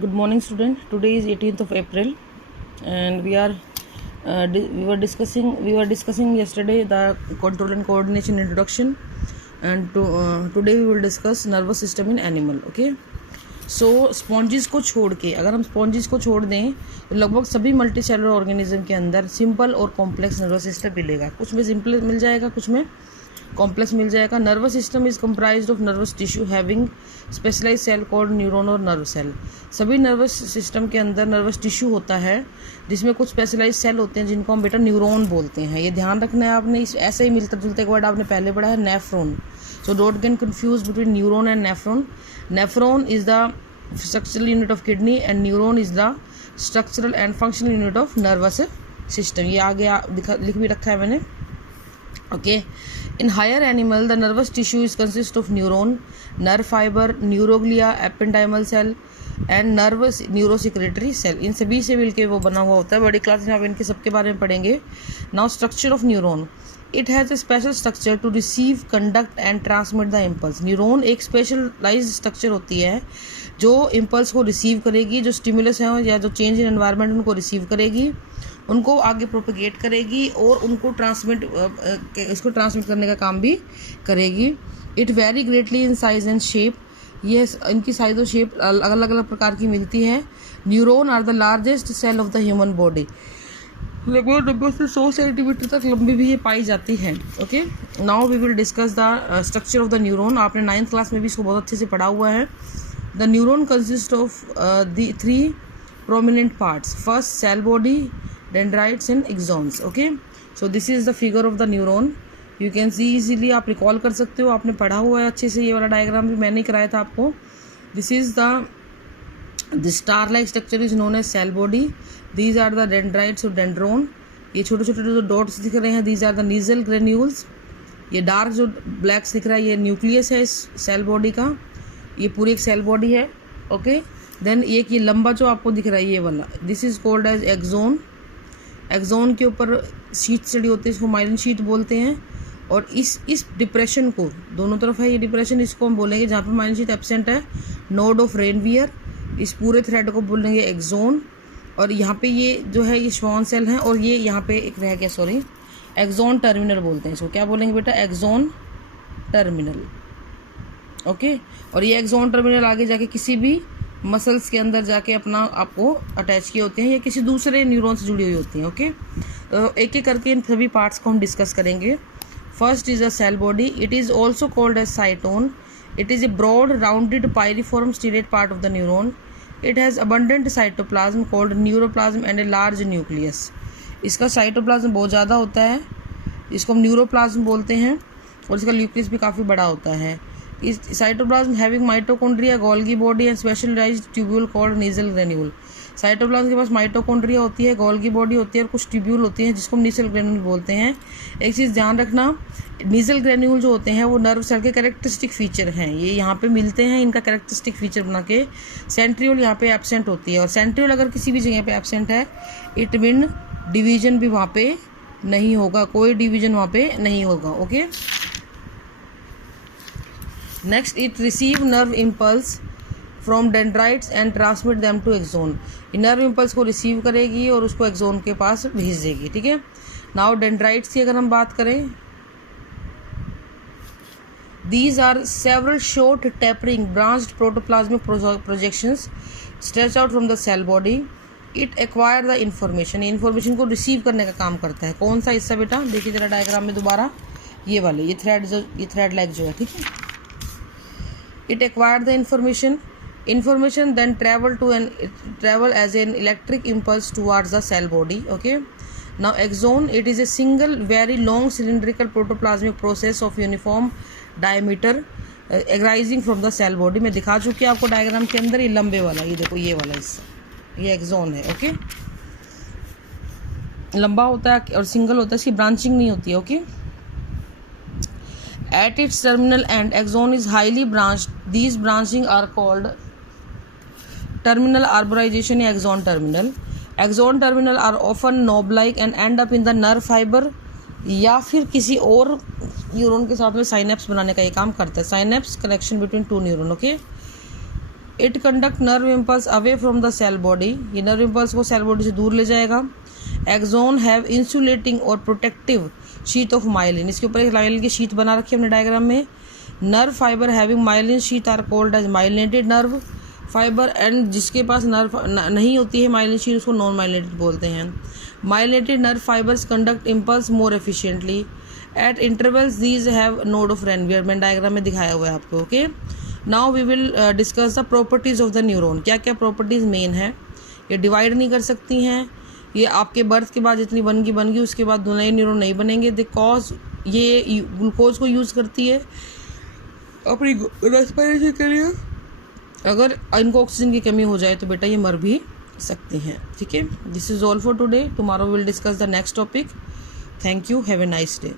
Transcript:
Good morning, student. Today is 18th of April, and we were discussing yesterday the control and coordination introduction, and today we will discuss nervous system in animal. Okay. So spongin को छोड़ के, अगर हम spongin को छोड़ दें तो लगभग सभी मल्टी सेलुलर ऑर्गेनिज्म के अंदर सिंपल और कॉम्प्लेक्स नर्वस सिस्टम मिलेगा। कुछ में सिंपल मिल जाएगा, कुछ में कॉम्प्लेक्स मिल जाएगा। Nervous system is comprised of nervous tissue having specialise cell called neuron और नर्व सेल। सभी नर्वस सिस्टम के अंदर नर्वस टिश्यू होता है जिसमें कुछ स्पेशलाइज सेल होते हैं जिनको हम बेटा न्यूरॉन बोलते हैं। ये ध्यान रखना है आपने, इस ऐसे ही मिलता जुलता एक वर्ड आपने पहले पढ़ा है, nephron. So don't get confused between neuron and nephron. Nephron is the structural unit of kidney and neuron is the structural and functional unit of nervous system. ये आगे लिख भी रखा है मैंने. Okay. In higher animal, the nervous tissue is consist of neuron, nerve fiber, neuroglia, ependymal cell and nervous neurosecretory cell. इन सभी से मिलके वो बना हुआ होता है। बड़ी क्लास में आप इनके सबके बारे में पढ़ेंगे. Now structure of neuron. It has a special structure to receive, conduct and transmit the impulse. Neuron एक स्पेशलाइज्ड स्ट्रक्चर होती है जो इम्पल्स को रिसीव करेगी, जो स्टिमुलस है या जो चेंज इन एनवायरनमेंट उनको रिसीव करेगी, उनको आगे प्रोपेगेट करेगी और उनको इसको ट्रांसमिट करने का काम भी करेगी. It very greatly in size and shape. ये इनकी साइज और शेप अलग अलग प्रकार की मिलती है. Neuron are the largest cell of the human body. लगभग 90 से 100 सेंटीमीटर तक लंबी भी ये पाई जाती है. Okay, now we will discuss the structure of the neuron. आपने 9th क्लास में भी इसको बहुत अच्छे से पढ़ा हुआ है. The neuron consist of the 3 prominent parts. First cell body, dendrites and axons. Okay, so this is the figure of the neuron. You can see easily, आप रिकॉल कर सकते हो, आपने पढ़ा हुआ है अच्छे से. ये वाला डायग्राम भी मैंने कराया था आपको. This is the star-like structure is known as cell body. These are the dendrites or dendron. ये छोटे छोटे जो डॉट्स दिख रहे हैं, these are the nasal granules. ये डार्क जो ब्लैक्स दिख रहा है, ये न्यूक्लियस है इस सेल बॉडी का. ये पूरी एक सेल बॉडी है. ओके, देन एक ये लंबा जो आपको दिख रहा है ये वाला, this is called as axon. Axon के ऊपर शीट चढ़ी होती है, इसको माइलिन शीट बोलते हैं. और इस डिप्रेशन को, दोनों तरफ है ये डिप्रेशन, इसको हम बोलेंगे जहाँ पर माइलिन शीट एब्सेंट है, नोड ऑफ रेनवियर. इस पूरे थ्रेड को बोलेंगे एक्सोन. और यहाँ पे ये जो है ये श्वान सेल है, और ये यहाँ पे एक रह गया, सॉरी, एक्सोन टर्मिनल बोलते हैं इसको. क्या बोलेंगे बेटा? Axon terminal. ओके, और ये एक्सोन टर्मिनल आगे जाके किसी भी मसल्स के अंदर जाके अपना आपको अटैच किए होते हैं या किसी दूसरे न्यूरॉन से जुड़ी हुई होती हैं. ओके, तो एक एक करके इन सभी पार्ट्स को हम डिस्कस करेंगे. First is a cell body. It is also called as cyton. It is a broad, rounded, pyriform sterate part of the neuron. It has abundant cytoplasm called neuroplasm and a large nucleus. इसका cytoplasm बहुत ज़्यादा होता है, इसको हम neuroplasm बोलते हैं, और इसका न्यूक्लियस भी काफ़ी बड़ा होता है. इस cytoplasm having mitochondria, Golgi body and specialised tubule called Nissl granule. Cytoplasm के पास माइटोकॉन्ड्रिया होती है, गोल्गी बॉडी होती है और कुछ ट्यूब्यूल होती हैं जिसको हम नीजल ग्रेन्यूल बोलते हैं. एक चीज़ ध्यान रखना, नीजल ग्रेन्यूल जो होते हैं वो नर्व सेल के कैरेक्टरिस्टिक फीचर हैं. ये यहाँ पे मिलते हैं, इनका कैरेक्टरिस्टिक फीचर बना के. सेंट्रियोल यहाँ पे एब्सेंट होती है, और सेंट्रियोल अगर किसी भी जगह पे एब्सेंट है, इट मीन डिवीजन भी वहाँ पे नहीं होगा, कोई डिवीजन वहाँ पे नहीं होगा. Okay, next, it receive nerve impulse from dendrites and transmit them to axon. Nerve impulse को रिसीव करेगी और उसको एक्सोन के पास भेज देगी. ठीक है, नाउ डेंड्राइट्स की अगर हम बात करें, these are several short tapering branched protoplasmic projections stretch out from the cell body. It acquire the information. Information को रिसीव करने का काम करता है. कौन सा हिस्सा बेटा? देखिए जरा डायग्राम में दोबारा, ये वाले, ये थ्रेड लाइक जो है. ठीक है, it acquired the information then travel as an electric impulse towards the cell body. Okay, now axon, it is a single very long cylindrical protoplasmic process of uniform diameter arising from the cell body. मैं दिखा चुकी हूँ आपको diagram के अंदर. ये लंबे वाला, ये देखो ये वाला हिस्सा, ये एक्सोन है. ओके, लंबा होता है और सिंगल होता है, इसकी ब्रांचिंग नहीं होती है. Okay, at its terminal end axon is highly branched. These branching are called terminal arborization या axon terminal. Axon terminal are often knob-like and end up in the nerve fiber या फिर किसी और न्यूरॉन के साथ में साइनेप्स बनाने का ये काम करता है. Synapse connection between 2 neuron. Okay, it conduct nerve impulse away from the cell body, ये नर्व इम्पल्स को सेल बॉडी से दूर ले जाएगा। एक्सोन हैव इंसुलेटिंग और प्रोटेक्टिव शीट ऑफ माइलिन, इसके ऊपर एक माइलिन की शीट बना रखी है हमने डायग्राम में। Nerve fibre having myelin sheath are called as myelinated nerve fibre, and जिसके पास नर्व नहीं होती है माइलिन शीट उसको नॉन माइलिनेटेड बोलते हैं। Myelinated nerve fibres conduct impulse more efficiently at intervals, these have node of Ranvier, मैंने diagram में दिखाया हुआ है आपको। Okay, now we will discuss the properties of the neuron. क्या क्या प्रॉपर्टीज मेन है? ये डिवाइड नहीं कर सकती हैं, ये आपके बर्थ के बाद जितनी बन गई उसके बाद नए न्यूरॉन नहीं बनेंगे। बिकॉज ये ग्लूकोज को यूज़ करती है अपनी रेस्पिरेशन के लिए, अगर इनको ऑक्सीजन की कमी हो जाए तो बेटा ये मर भी सकते हैं। ठीक है, this is all for today, tomorrow will discuss the next topic. Thank you, have a nice day.